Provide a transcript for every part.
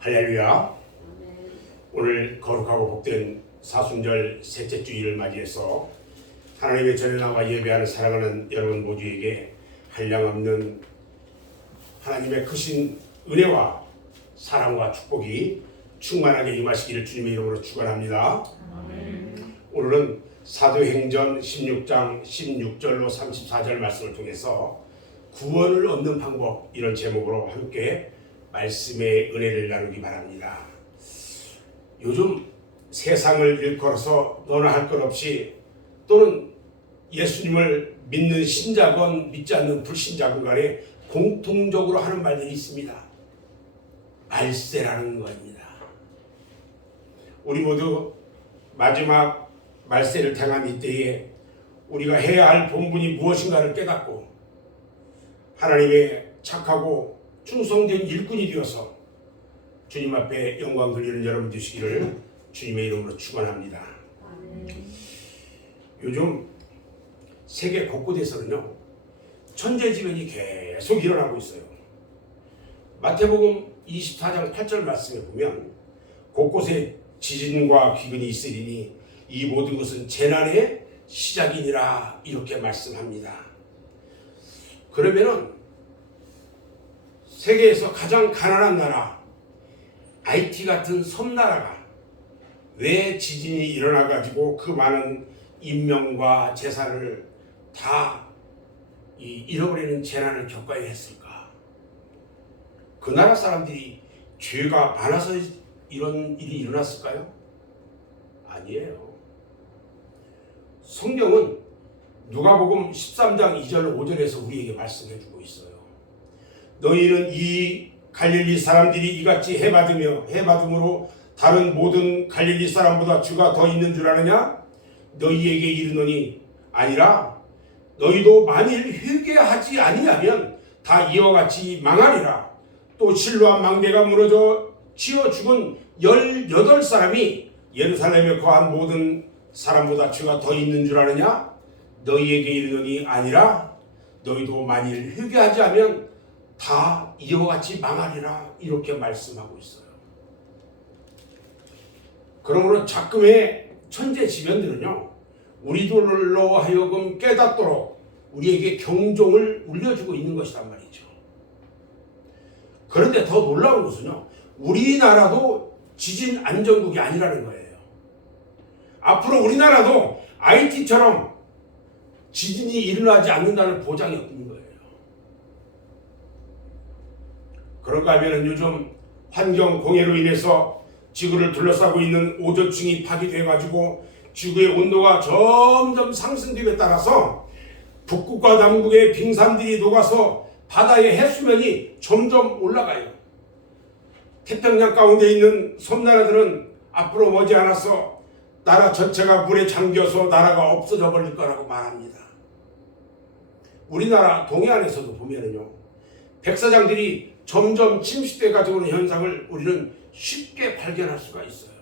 할렐루야. 오늘 거룩하고 복된 사순절 셋째 주일을 맞이해서 하나님의 전에 나와 예배하는 사랑하는 여러분 모두에게 한량없는 하나님의 크신 은혜와 사랑과 축복이 충만하게 임하시기를 주님의 이름으로 축원합니다. 오늘은 사도행전 16장 16절로 34절 말씀을 통해서 구원을 얻는 방법, 이런 제목으로 함께 말씀의 은혜를 나누기 바랍니다. 요즘 세상을 일컬어서 너나 할 것 없이, 또는 예수님을 믿는 신자건 믿지 않는 불신자건 간에 공통적으로 하는 말들이 있습니다. 말세라는 겁니다. 우리 모두 마지막 말세를 향한 이때에 우리가 해야 할 본분이 무엇인가를 깨닫고 하나님의 착하고 충성된 일꾼이 되어서 주님 앞에 영광 돌리는 여러분 되시기를 주님의 이름으로 축원합니다. 요즘 세계 곳곳에서는요, 천재지변이 계속 일어나고 있어요. 마태복음 24장 8절 말씀에 보면 곳곳에 지진과 기근이 있으리니 이 모든 것은 재난의 시작이니라, 이렇게 말씀합니다. 그러면은 세계에서 가장 가난한 나라, IT 같은 섬나라가 왜 지진이 일어나가지고 그 많은 인명과 재산을 다 잃어버리는 재난을 겪어야 했을까? 그 나라 사람들이 죄가 많아서 이런 일이 일어났을까요? 아니에요. 성경은 누가복음 13장 2절 5절에서 우리에게 말씀해주고 있어요. 너희는 이 갈릴리 사람들이 이같이 해받음으로 다른 모든 갈릴리 사람보다 주가 더 있는 줄 아느냐? 너희에게 이르노니 아니라 너희도 만일 회개하지 아니하면 다 이와 같이 망하리라. 또 실로암 망대가 무너져 치어 죽은 18사람이 예루살렘에 거한 모든 사람보다 주가 더 있는 줄 아느냐? 너희에게 이르노니 아니라 너희도 만일 회개하지 않으면 다 이와 같이 망하리라, 이렇게 말씀하고 있어요. 그러므로 작금의 천재지변들은요, 우리들로 하여금 깨닫도록 우리에게 경종을 울려주고 있는 것이란 말이죠. 그런데 더 놀라운 것은요, 우리나라도 지진 안전국이 아니라는 거예요. 앞으로 우리나라도 IT처럼 지진이 일어나지 않는다는 보장이 없는 거예요. 그런가 하면 요즘 환경 공해로 인해서 지구를 둘러싸고 있는 오존층이 파괴돼가지고 지구의 온도가 점점 상승됨에 따라서 북극과 남극의 빙산들이 녹아서 바다의 해수면이 점점 올라가요. 태평양 가운데 있는 섬나라들은 앞으로 머지않아서 나라 전체가 물에 잠겨서 나라가 없어져 버릴 거라고 말합니다. 우리나라 동해안에서도 보면은요, 백사장들이 점점 침식돼 가지고 오는 현상을 우리는 쉽게 발견할 수가 있어요.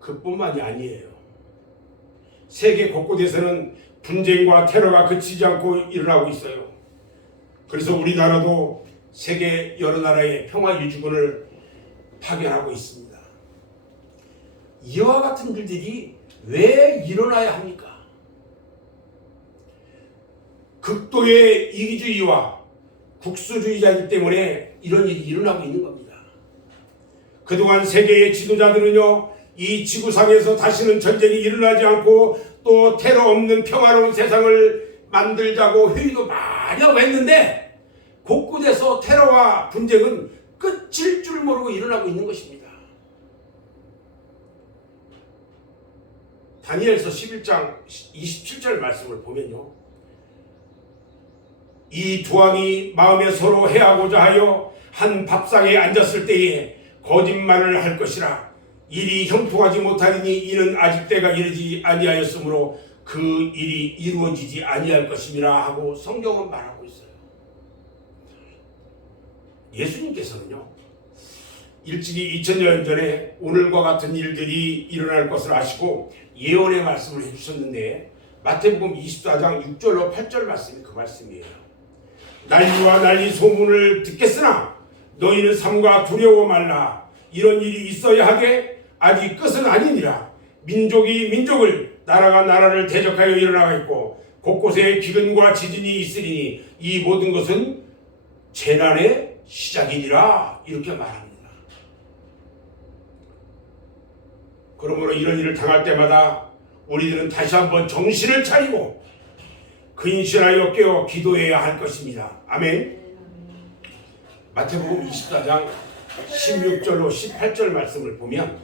그뿐만이 아니에요. 세계 곳곳에서는 분쟁과 테러가 그치지 않고 일어나고 있어요. 그래서 우리나라도 세계 여러 나라의 평화 유지군을 파견하고 있습니다. 이와 같은 일들이 왜 일어나야 합니까? 극도의 이기주의와 국수주의자들 때문에 이런 일이 일어나고 있는 겁니다. 그동안 세계의 지도자들은요, 이 지구상에서 다시는 전쟁이 일어나지 않고 또 테러 없는 평화로운 세상을 만들자고 회의도 많이 하고 했는데, 곳곳에서 테러와 분쟁은 끝일 줄 모르고 일어나고 있는 것입니다. 다니엘서 11장 27절 말씀을 보면요, 이 두 왕이 마음에 서로 해하고자 하여 한 밥상에 앉았을 때에 거짓말을 할 것이라. 일이 형통하지 못하리니 이는 아직 때가 이르지 아니하였으므로 그 일이 이루어지지 아니할 것임이라 하고 성경은 말하고 있어요. 예수님께서는요, 일찍이 2000년 전에 오늘과 같은 일들이 일어날 것을 아시고 예언의 말씀을 해주셨는데, 마태복음 24장 6절로 8절 말씀이 그 말씀이에요. 난리와 난리 소문을 듣겠으나 너희는 삼가 두려워 말라. 이런 일이 있어야 하되 아직 끝은 아니니라. 민족이 민족을, 나라가 나라를 대적하여 일어나가 있고 곳곳에 기근과 지진이 있으리니 이 모든 것은 재난의 시작이니라. 이렇게 말합니다. 그러므로 이런 일을 당할 때마다 우리들은 다시 한번 정신을 차리고 근신하여 깨어 기도해야 할 것입니다. 아멘. 마태복음 24장 16절로 18절 말씀을 보면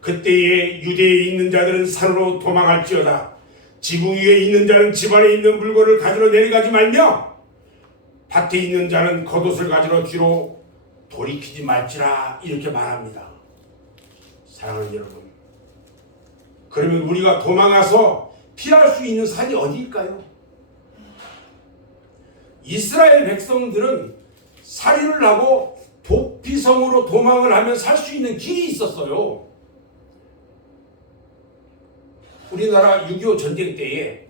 그때에 유대에 있는 자들은 산으로 도망할지어다. 지붕 위에 있는 자는 집 안에 있는 물건을 가지러 내려가지 말며 밭에 있는 자는 겉옷을 가지러 뒤로 돌이키지 말지라. 이렇게 말합니다. 사랑하는 여러분, 그러면 우리가 도망가서 피할 수 있는 산이 어디일까요? 이스라엘 백성들은 살인을 하고 도피성으로 도망을 하면 살 수 있는 길이 있었어요. 우리나라 6.25 전쟁 때에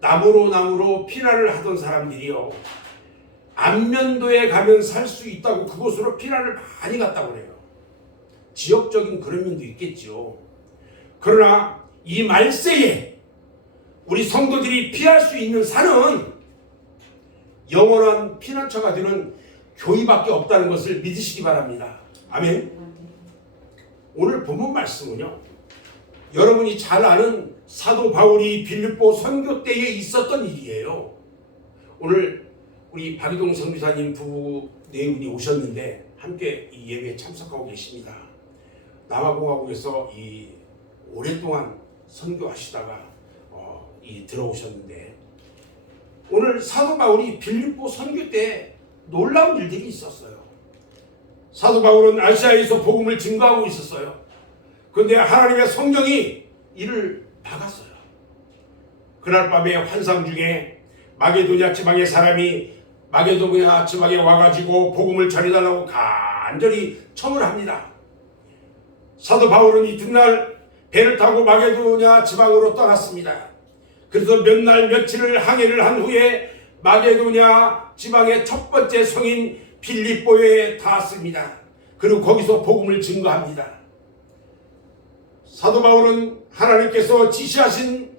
나무로 피난을 하던 사람들이요, 안면도에 가면 살 수 있다고 그곳으로 피난을 많이 갔다고 그래요. 지역적인 그런 면도 있겠죠. 그러나 이 말세에 우리 성도들이 피할 수 있는 산은 영원한 피난처가 되는 교회밖에 없다는 것을 믿으시기 바랍니다. 아멘. 오늘 본문 말씀은요, 여러분이 잘 아는 사도 바울이 빌립보 선교 때에 있었던 일이에요. 오늘 우리 박유동 선교사님 부부 네 분이 오셨는데 함께 이 예배에 참석하고 계십니다. 남아공화국에서 이 오랫동안 선교하시다가 들어오셨는데, 오늘 사도 바울이 빌립보 선교 때 놀라운 일들이 있었어요. 사도 바울은 아시아에서 복음을 증거하고 있었어요. 그런데 하나님의 성령이 이를 막았어요. 그날 밤에 환상 중에 마게도냐 지방의 사람이 마게도냐 지방에 와가지고 복음을 전해달라고 간절히 청을 합니다. 사도 바울은 이튿날 배를 타고 마게도냐 지방으로 떠났습니다. 그래서 몇 날 며칠을 항해를 한 후에 마게도냐 지방의 첫 번째 성인 빌립보에 닿았습니다. 그리고 거기서 복음을 증거합니다. 사도 바울은 하나님께서 지시하신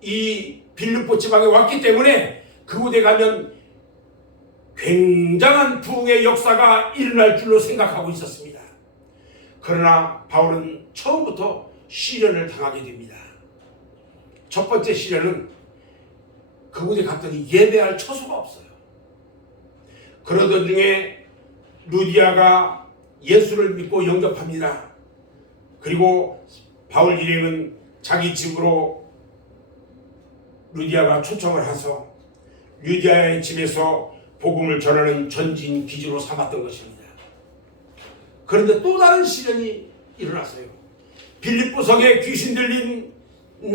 이 빌립보 지방에 왔기 때문에 그곳에 가면 굉장한 부흥의 역사가 일어날 줄로 생각하고 있었습니다. 그러나 바울은 처음부터 시련을 당하게 됩니다. 첫 번째 시련은 그곳에 갔더니 예배할 처소가 없어요. 그러던 중에 루디아가 예수를 믿고 영접합니다. 그리고 바울 일행은 자기 집으로 루디아가 초청을 해서 루디아의 집에서 복음을 전하는 전진 기지로 삼았던 것입니다. 그런데 또 다른 시련이 일어났어요. 빌립보 성에 귀신 들린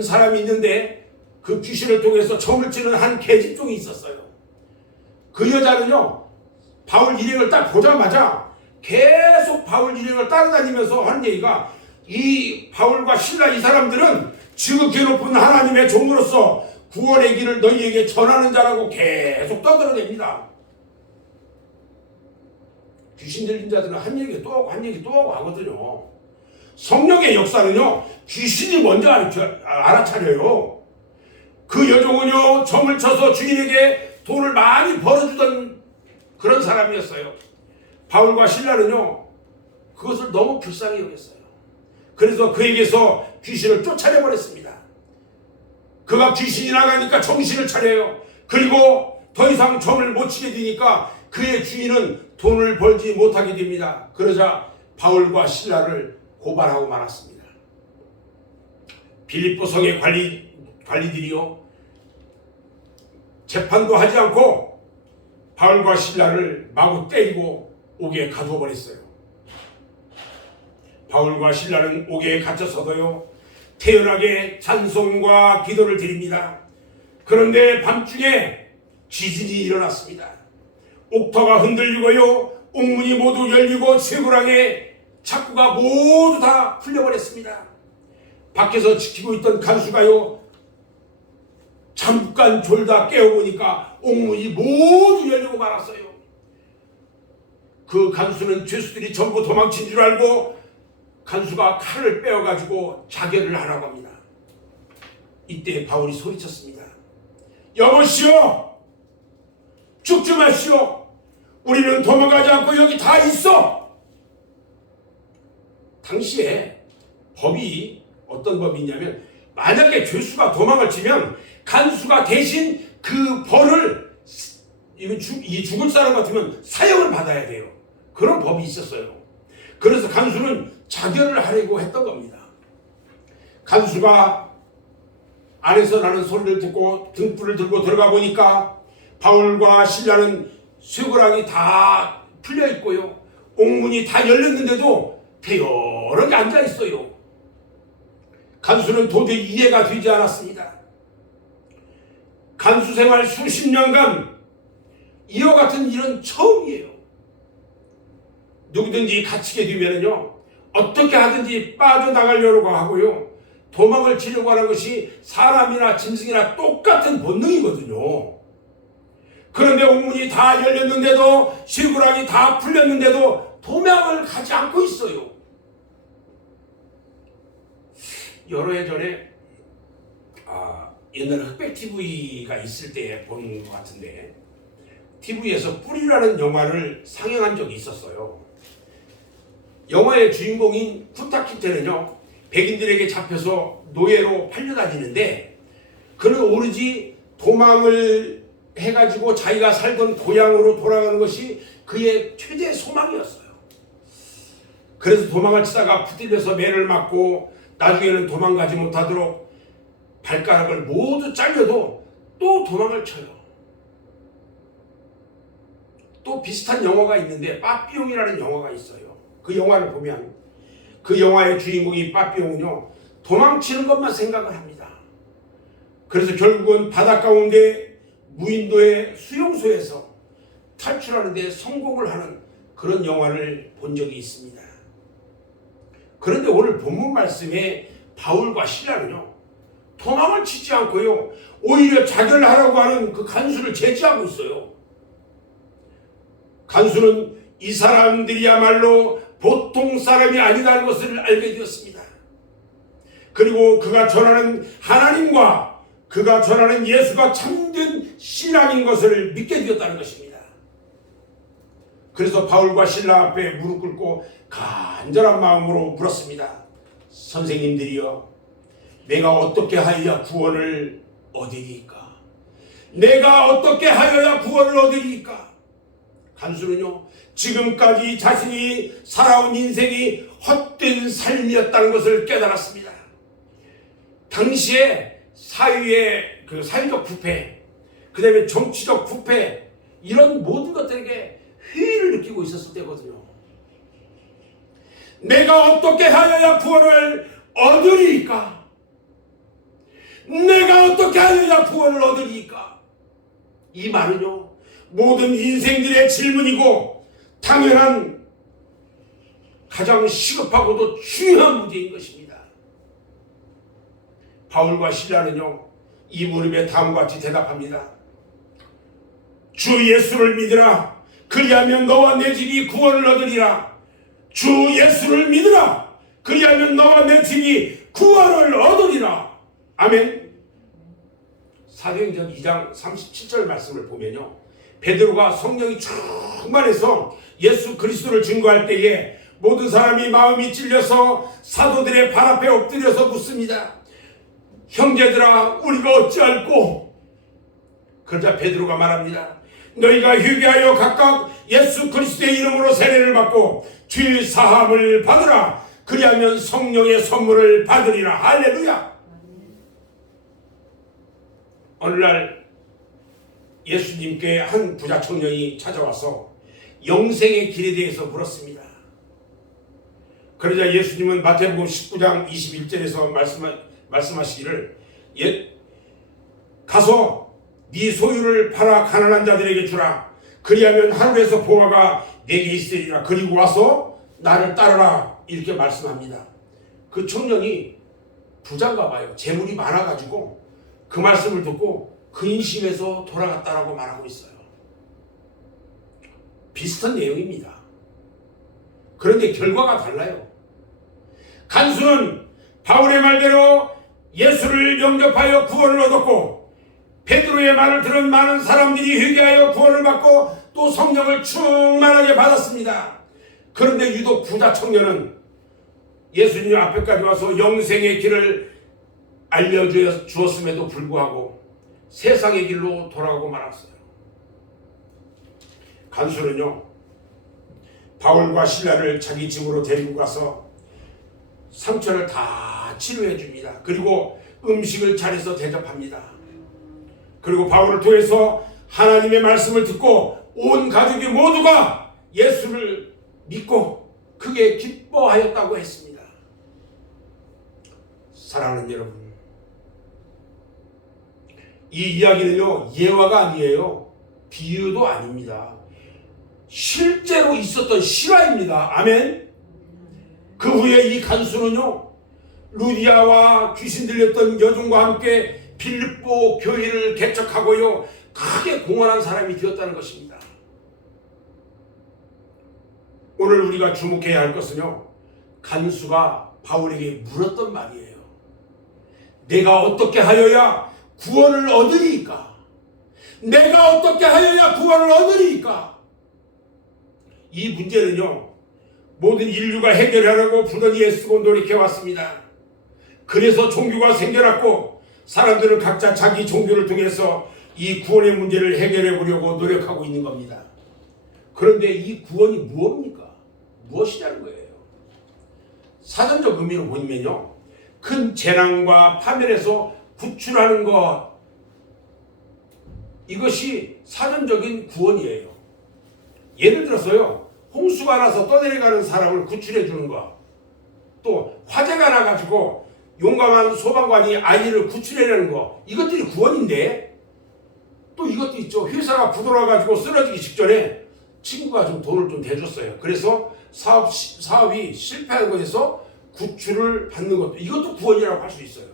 사람이 있는데 그 귀신을 통해서 점을 치는 한 계집종이 있었어요. 그 여자는요, 바울 일행을 딱 보자마자 계속 바울 일행을 따라다니면서 하는 얘기가, 이 바울과 실라 이 사람들은 지극히 높은 하나님의 종으로서 구원의 길을 너희에게 전하는 자라고 계속 떠들어댑니다. 귀신 들린 자들은 한 얘기 또 하고 한 얘기 또 하고 하거든요. 성령의 역사는요, 귀신이 먼저 알아차려요. 그 여종은요, 점을 쳐서 주인에게 돈을 많이 벌어주던 그런 사람이었어요. 바울과 실라는요, 그것을 너무 불쌍히 여겼어요. 그래서 그에게서 귀신을 쫓아내버렸습니다. 그가 귀신이 나가니까 정신을 차려요. 그리고 더 이상 점을 못 치게 되니까 그의 주인은 돈을 벌지 못하게 됩니다. 그러자 바울과 실라를 고발하고 말았습니다. 빌립보 성의 관리들이요, 재판도 하지 않고 바울과 실라를 마구 때리고 옥에 가두어 버렸어요. 바울과 실라는 옥에 갇혀서도요, 태연하게 찬송과 기도를 드립니다. 그런데 밤중에 지진이 일어났습니다. 옥터가 흔들리고요, 옥문이 모두 열리고 쇠고랑의 착구가 모두 다 풀려버렸습니다. 밖에서 지키고 있던 간수가요, 잠깐 졸다 깨어보니까 옥문이 모두 열리고 말았어요. 그 간수는 죄수들이 전부 도망친 줄 알고 간수가 칼을 빼어가지고 자결을 하라고 합니다. 이때 바울이 소리쳤습니다. 여보시오, 죽지 마시오. 우리는 도망가지 않고 여기 다 있어. 당시에 법이 어떤 법이 있냐면, 만약에 죄수가 도망을 치면 간수가 대신 그 벌을, 이 죽을 사람 같으면 사형을 받아야 돼요. 그런 법이 있었어요. 그래서 간수는 자결을 하려고 했던 겁니다. 간수가 안에서 나는 소리를 듣고 등불을 들고 들어가 보니까 바울과 실라는 쇠고랑이 다 풀려 있고요, 옥문이 다 열렸는데도 태연하게 앉아 있어요. 간수는 도저히 이해가 되지 않았습니다. 간수 생활 수십 년간 이와 같은 일은 처음이에요. 누구든지 갇히게 되면요, 어떻게 하든지 빠져나가려고 하고요, 도망을 치려고 하는 것이 사람이나 짐승이나 똑같은 본능이거든요. 그런데 옥문이 다 열렸는데도, 쇠고랑이 다 풀렸는데도 도망을 가지 않고 있어요. 여러 해 전에 옛날에 흑백 TV가 있을 때 본 것 같은데, TV에서 뿔이라는 영화를 상영한 적이 있었어요. 영화의 주인공인 쿠타키테는요, 백인들에게 잡혀서 노예로 팔려다니는데, 그는 오로지 도망을 해가지고 자기가 살던 고향으로 돌아가는 것이 그의 최대 소망이었어요. 그래서 도망을 치다가 붙들려서 매를 맞고 나중에는 도망가지 못하도록 발가락을 모두 잘려도 또 도망을 쳐요. 또 비슷한 영화가 있는데, 빠삐용이라는 영화가 있어요. 그 영화를 보면 그 영화의 주인공이 빠삐용은요, 도망치는 것만 생각을 합니다. 그래서 결국은 바다 가운데 무인도의 수용소에서 탈출하는 데 성공을 하는 그런 영화를 본 적이 있습니다. 그런데 오늘 본문 말씀에 바울과 실라는요, 도망을 치지 않고요, 오히려 자결하라고 하는 그 간수를 제지하고 있어요. 간수는 이 사람들이야말로 보통 사람이 아니라는 것을 알게 되었습니다. 그리고 그가 전하는 하나님과 그가 전하는 예수가 참된 신앙인 것을 믿게 되었다는 것입니다. 그래서 바울과 실라 앞에 무릎 꿇고 간절한 마음으로 물었습니다. 선생님들이여, 내가 어떻게 하여야 구원을 얻으리이까? 내가 어떻게 하여야 구원을 얻으리이까? 간수는요, 지금까지 자신이 살아온 인생이 헛된 삶이었다는 것을 깨달았습니다. 당시에 사회의 그 사회적 부패, 그 다음에 정치적 부패, 이런 모든 것들에게 회의를 느끼고 있었을 때거든요. 내가 어떻게 하여야 구원을 얻으리이까? 내가 어떻게 하여야 구원을 얻으리이까? 이 말은요, 모든 인생들의 질문이고 당연한, 가장 시급하고도 중요한 문제인 것입니다. 바울과 실라는요, 이 무릎에 다음과 같이 대답합니다. 주 예수를 믿으라. 그리하면 너와 내 집이 구원을 얻으리라. 주 예수를 믿으라. 그리하면 너와 내 집이 구원을 얻으리라. 아멘. 사도행전 2장 37절 말씀을 보면요, 베드로가 성령이 충만해서 예수 그리스도를 증거할 때에 모든 사람이 마음이 찔려서 사도들의 발 앞에 엎드려서 묻습니다. 형제들아, 우리가 어찌할꼬? 그러자 베드로가 말합니다. 너희가 회개하여 각각 예수 그리스도의 이름으로 세례를 받고 죄 사함을 받으라. 그리하면 성령의 선물을 받으리라. 할렐루야. 어느 날 예수님께 한 부자 청년이 찾아와서 영생의 길에 대해서 물었습니다. 그러자 예수님은 마태복음 19장 21절에서 말씀하시기를, 가서 네 소유를 팔아 가난한 자들에게 주라. 그리하면 하늘에서 보화가 내게 있으리라. 그리고 와서 나를 따르라. 이렇게 말씀합니다. 그 청년이 부자인가 봐요. 재물이 많아가지고 그 말씀을 듣고 근심해서 돌아갔다라고 말하고 있어요. 비슷한 내용입니다. 그런데 결과가 달라요. 간수는 바울의 말대로 예수를 영접하여 구원을 얻었고, 베드로의 말을 들은 많은 사람들이 회개하여 구원을 받고 또 성령을 충만하게 받았습니다. 그런데 유독 부자 청년은 예수님 앞에까지 와서 영생의 길을 알려주었음에도 불구하고 세상의 길로 돌아가고 말았어요. 간수는요, 바울과 실라를 자기 집으로 데리고 가서 상처를 다 치료해 줍니다. 그리고 음식을 차려서 대접합니다. 그리고 바울을 통해서 하나님의 말씀을 듣고 온 가족이 모두가 예수를 믿고 크게 기뻐하였다고 했습니다. 사랑하는 여러분, 이 이야기는요, 예화가 아니에요. 비유도 아닙니다. 실제로 있었던 실화입니다. 아멘. 그 후에 이 간수는요, 루디아와 귀신 들렸던 여종과 함께 빌립보 교회를 개척하고요, 크게 공헌한 사람이 되었다는 것입니다. 오늘 우리가 주목해야 할 것은요, 간수가 바울에게 물었던 말이에요. 내가 어떻게 하여야 구원을 얻으리까? 내가 어떻게 하여야 구원을 얻으리까? 이 문제는요, 모든 인류가 해결하려고 부단히 애쓰고 노력해왔습니다. 그래서 종교가 생겨났고 사람들은 각자 자기 종교를 통해서 이 구원의 문제를 해결해 보려고 노력하고 있는 겁니다. 그런데 이 구원이 무엇입니까? 무엇이냐는 거예요. 사전적 의미로 보면요, 큰 재난과 파멸에서 구출하는 것, 이것이 사전적인 구원이에요. 예를 들어서요, 홍수가 나서 떠내려가는 사람을 구출해 주는 것, 또 화재가 나가지고 용감한 소방관이 아이를 구출해내는 것, 이것들이 구원인데, 또 이것도 있죠. 회사가 부도나가지고 쓰러지기 직전에 친구가 좀 돈을 좀 대줬어요. 그래서 사업이 실패하는 것에서 구출을 받는 것도, 이것도 구원이라고 할 수 있어요.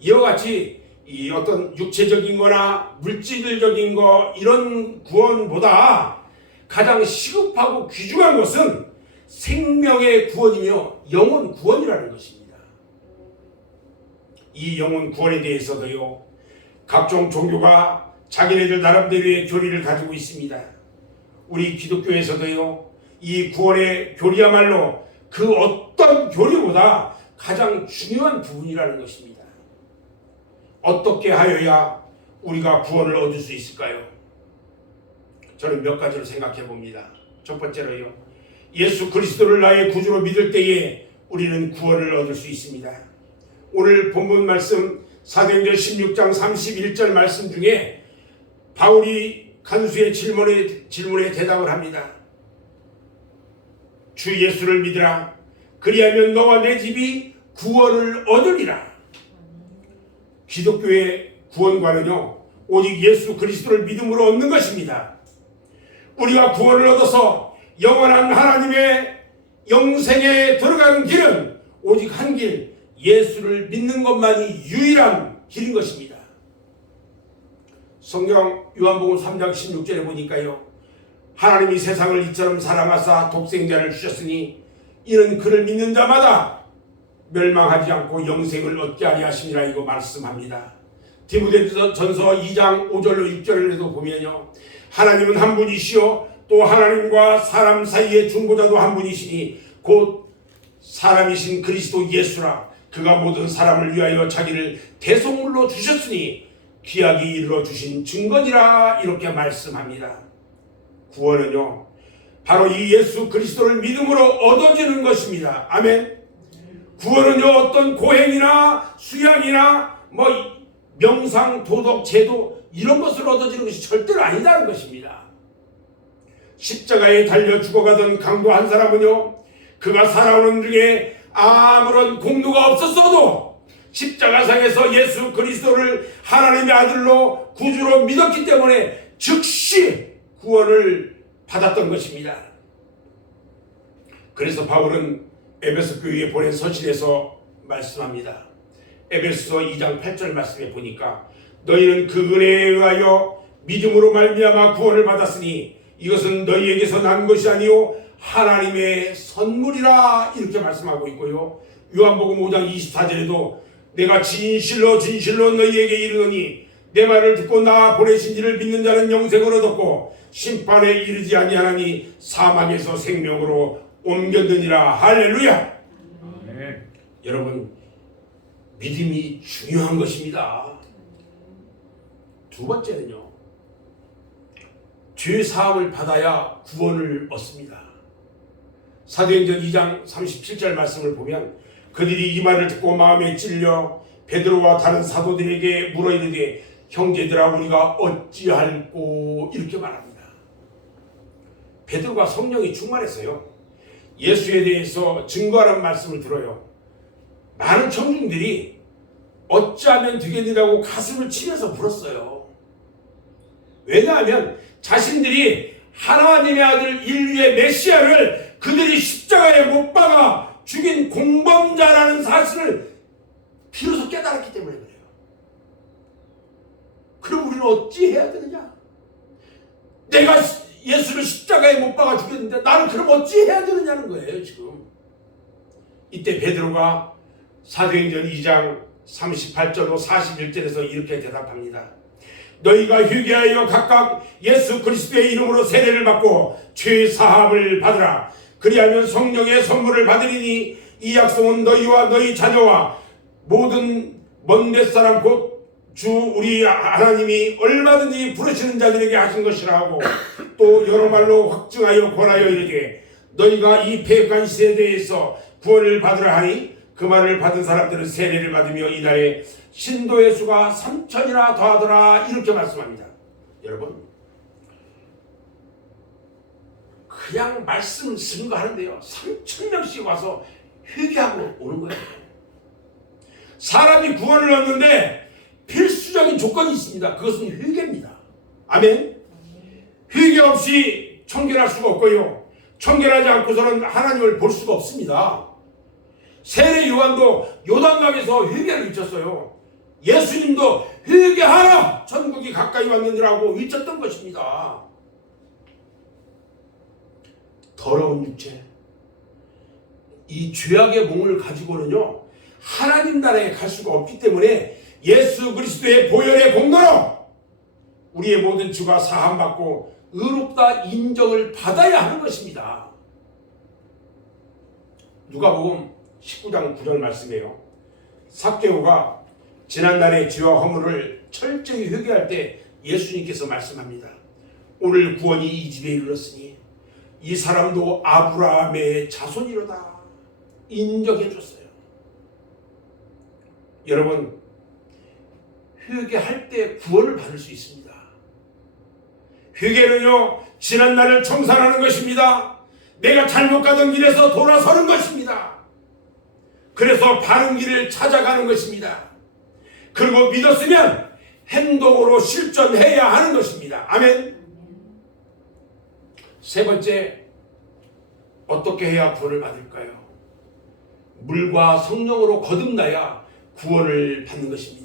이와 같이 이 어떤 육체적인 거나 물질적인 거, 이런 구원보다 가장 시급하고 귀중한 것은 생명의 구원이며 영혼 구원이라는 것입니다. 이 영혼 구원에 대해서도요, 각종 종교가 자기네들 나름대로의 교리를 가지고 있습니다. 우리 기독교에서도요, 이 구원의 교리야말로 그 어떤 교리보다 가장 중요한 부분이라는 것입니다. 어떻게 하여야 우리가 구원을 얻을 수 있을까요? 저는 몇 가지를 생각해 봅니다. 첫 번째로요, 예수 그리스도를 나의 구주로 믿을 때에 우리는 구원을 얻을 수 있습니다. 오늘 본문 말씀 사도행전 16장 31절 말씀 중에 바울이 간수의 질문에 대답을 합니다. 주 예수를 믿으라. 그리하면 너와 내 집이 구원을 얻으리라. 기독교의 구원과는요, 오직 예수 그리스도를 믿음으로 얻는 것입니다. 우리가 구원을 얻어서 영원한 하나님의 영생에 들어가는 길은 오직 한 길, 예수를 믿는 것만이 유일한 길인 것입니다. 성경 요한복음 3장 16절에 보니까요, 하나님이 세상을 이처럼 사랑하사 독생자를 주셨으니 이는 그를 믿는 자마다 멸망하지 않고 영생을 얻게 하려 하심이라, 이거 말씀합니다. 디모데전서 2장 5절로 6절에도 보면요, 하나님은 한 분이시요 또 하나님과 사람 사이의 중보자도 한 분이시니 곧 사람이신 그리스도 예수라. 그가 모든 사람을 위하여 자기를 대속물로 주셨으니 귀하게 이르러 주신 증거니라, 이렇게 말씀합니다. 구원은요, 바로 이 예수 그리스도를 믿음으로 얻어지는 것입니다. 아멘. 구원은요, 어떤 고행이나 수양이나 명상, 도덕, 제도, 이런 것으로 얻어지는 것이 절대로 아니다는 것입니다. 십자가에 달려 죽어가던 강도 한 사람은요, 그가 살아오는 중에 아무런 공로가 없었어도 십자가상에서 예수 그리스도를 하나님의 아들로 구주로 믿었기 때문에 즉시 구원을 받았던 것입니다. 그래서 바울은 에베소 교회에 보낸 서신에서 말씀합니다. 에베소서 2장 8절 말씀에 보니까 너희는 그 은혜에 의하여 믿음으로 말미암아 구원을 받았으니 이것은 너희에게서 난 것이 아니요 하나님의 선물이라 이렇게 말씀하고 있고요. 요한복음 5장 24절에도 내가 진실로 진실로 너희에게 이르노니 내 말을 듣고 나 보내신 이를 믿는 자는 영생을 얻었고 심판에 이르지 아니하나니 사망에서 생명으로 옮겼느니라. 할렐루야. 네. 여러분, 믿음이 중요한 것입니다. 두 번째는요, 죄 사함을 받아야 구원을 얻습니다. 사도행전 2장 37절 말씀을 보면 그들이 이 말을 듣고 마음에 찔려 베드로와 다른 사도들에게 물어 이르되 형제들아 우리가 어찌할꼬 이렇게 말합니다. 베드로가 성령이 충만했어요. 예수에 대해서 증거하는 말씀을 들어요. 많은 청중들이 어찌하면 되겠느냐고 가슴을 치면서 물었어요. 왜냐하면 자신들이 하나님의 아들 인류의 메시아를 그들이 십자가에 못 박아 죽인 공범자라는 사실을 비로소 깨달았기 때문에 그래요. 그럼 우리는 어찌 해야 되느냐? 내가 예수를 십자가에 못 박아 죽였는데 나는 그럼 어찌 해야 되느냐는 거예요. 지금 이때 베드로가 사도행전 2장 38절로 41절에서 이렇게 대답합니다. 너희가 회개하여 각각 예수 그리스도의 이름으로 세례를 받고 죄 사함을 받으라. 그리하면 성령의 선물을 받으리니 이 약속은 너희와 너희 자녀와 모든 먼 사람 곧 주 우리 하나님이 얼마든지 부르시는 자들에게 하신 것이라 하고 또 여러 말로 확증하여 권하여 이르되 너희가 이 패역한 세대에서 구원을 받으라 하니 그 말을 받은 사람들은 세례를 받으며 이날에 신도의 수가 3,000이나 더하더라 이렇게 말씀합니다. 여러분, 그냥 말씀 증거하는데요 3,000명씩 와서 회개하고 오는 거예요. 사람이 구원을 얻는데 필수적인 조건이 있습니다. 그것은 회개입니다. 아멘. 회개 없이 청결할 수가 없고요, 청결하지 않고서는 하나님을 볼 수가 없습니다. 세례 요한도 요단강에서 회개를 외쳤어요. 예수님도 회개하라 천국이 가까이 왔느니라고 외쳤던 것입니다. 더러운 육체, 이 죄악의 몸을 가지고는요 하나님 나라에 갈 수가 없기 때문에 예수 그리스도의 보혈의 공로로 우리의 모든 죄가 사함받고 의롭다 인정을 받아야 하는 것입니다. 누가복음 19장 9절 말씀이에요. 삭개오가 지난날의 죄와 허물을 철저히 회개할 때 예수님께서 말씀합니다. 오늘 구원이 이 집에 이르렀으니 이 사람도 아브라함의 자손이로다 인정해 줬어요. 여러분, 회개할 때 구원을 받을 수 있습니다. 회개는요 지난날을 청산하는 것입니다. 내가 잘못 가던 길에서 돌아서는 것입니다. 그래서 바른 길을 찾아가는 것입니다. 그리고 믿었으면 행동으로 실천해야 하는 것입니다. 아멘. 세 번째, 어떻게 해야 구원을 받을까요? 물과 성령으로 거듭나야 구원을 받는 것입니다.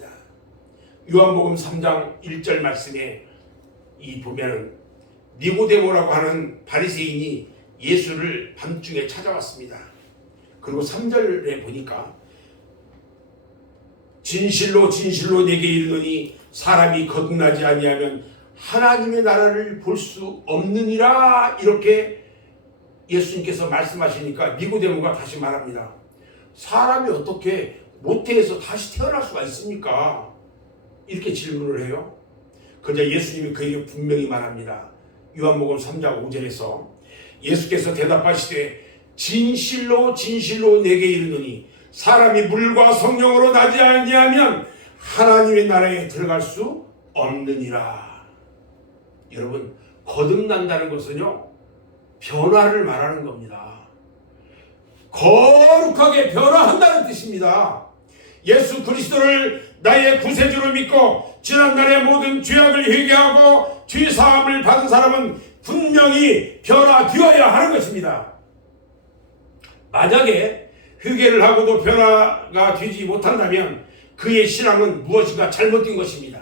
요한복음 3장 1절 말씀에 이 보면은 니고데모라고 하는 바리새인이 예수를 밤중에 찾아왔습니다. 그리고 3절에 보니까 진실로 진실로 내게 이르노니 사람이 거듭나지 아니하면 하나님의 나라를 볼 수 없느니라 이렇게 예수님께서 말씀하시니까 니고데모가 다시 말합니다. 사람이 어떻게 모태에서 다시 태어날 수가 있습니까? 이렇게 질문을 해요. 그러자 예수님이 그에게 분명히 말합니다. 요한복음 3장 5절에서 예수께서 대답하시되 진실로 진실로 내게 이르노니 사람이 물과 성령으로 나지 아니하면 하나님의 나라에 들어갈 수 없느니라. 여러분, 거듭난다는 것은요 변화를 말하는 겁니다. 거룩하게 변화한다는 뜻입니다. 예수 그리스도를 나의 구세주로 믿고 지난날의 모든 죄악을 회개하고 죄 사함을 받은 사람은 분명히 변화되어야 하는 것입니다. 만약에 회개를 하고도 변화가 되지 못한다면 그의 신앙은 무엇인가 잘못된 것입니다.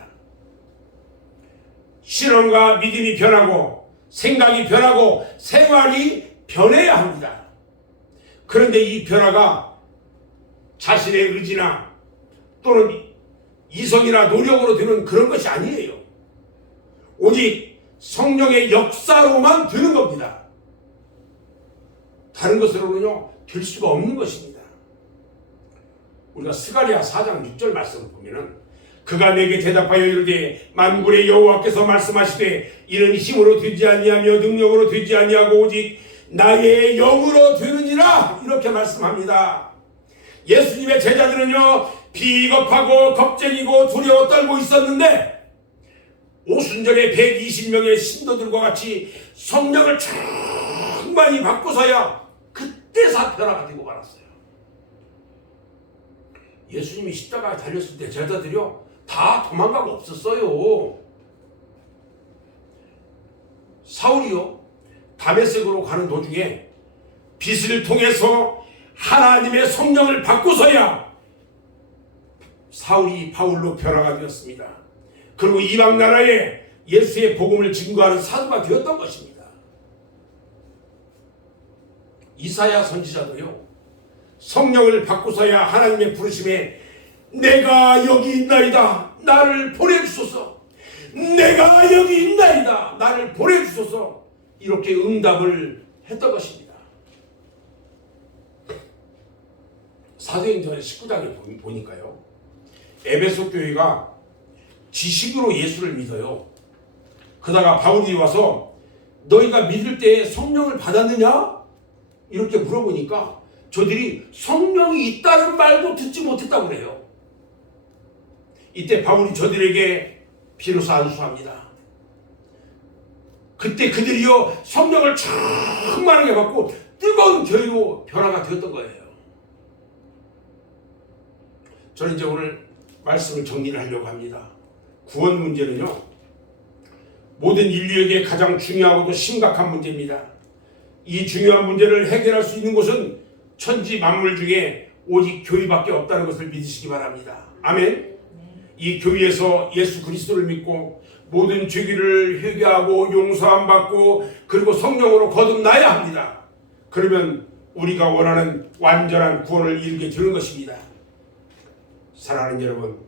신앙과 믿음이 변하고 생각이 변하고 생활이 변해야 합니다. 그런데 이 변화가 자신의 의지나 또는 이성이나 노력으로 되는 그런 것이 아니에요. 오직 성령의 역사로만 되는 겁니다. 다른 것으로는요 될 수가 없는 것입니다. 우리가 스가랴 4장 6절 말씀을 보면은 그가 내게 대답하여 이르되 만군의 여호와께서 말씀하시되 이는 힘으로 되지 아니하며 능력으로 되지 아니하고 오직 나의 영으로 되느니라 이렇게 말씀합니다. 예수님의 제자들은요 비겁하고 겁쟁이고 두려워 떨고 있었는데 오순절에 120명의 신도들과 같이 성령을 충만히 받고서야 그때 변화가 되고 말았어요. 예수님이 십자가에 달렸을 때 제자들이요 다 도망가고 없었어요. 사울이요 다메섹으로 가는 도중에 빛을 통해서 하나님의 성령을 받고서야 사울이 바울로 변화가 되었습니다. 그리고 이방 나라에 예수의 복음을 증거하는 사도가 되었던 것입니다. 이사야 선지자도요 성령을 받고서야 하나님의 부르심에 내가 여기 있나이다 나를 보내주소서, 내가 여기 있나이다 나를 보내주소서 이렇게 응답을 했던 것입니다. 사도행전 19장에 보니까요 에베소 교회가 지식으로 예수를 믿어요. 그러다가 바울이 와서 너희가 믿을 때 성령을 받았느냐? 이렇게 물어보니까 저들이 성령이 있다는 말도 듣지 못했다고 그래요. 이때 바울이 저들에게 비로소 안수합니다. 그때 그들이요 성령을 충만하게 받고 뜨거운 교회로 변화가 되었던 거예요. 저는 이제 오늘 말씀을 정리를 하려고 합니다. 구원 문제는요 모든 인류에게 가장 중요하고도 심각한 문제입니다. 이 중요한 문제를 해결할 수 있는 곳은 천지 만물 중에 오직 교회밖에 없다는 것을 믿으시기 바랍니다. 아멘. 이 교회에서 예수 그리스도를 믿고 모든 죄를 회개하고 용서함 받고 그리고 성령으로 거듭나야 합니다. 그러면 우리가 원하는 완전한 구원을 이루게 되는 것입니다. 사랑하는 여러분,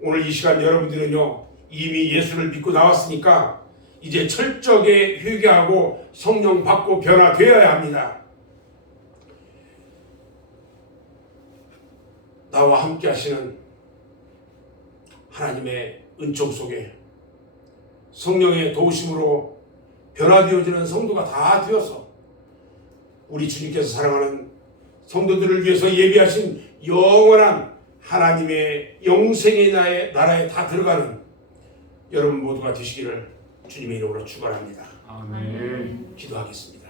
오늘 이 시간 여러분들은요 이미 예수를 믿고 나왔으니까 이제 철저하게 회개하고 성령 받고 변화되어야 합니다. 나와 함께 하시는 하나님의 은총 속에 성령의 도우심으로 변화되어지는 성도가 다 되어서 우리 주님께서 사랑하는 성도들을 위해서 예비하신 영원한 하나님의 영생의 나라에 다 들어가는 여러분 모두가 되시기를 주님의 이름으로 축원합니다. 아멘. 기도하겠습니다.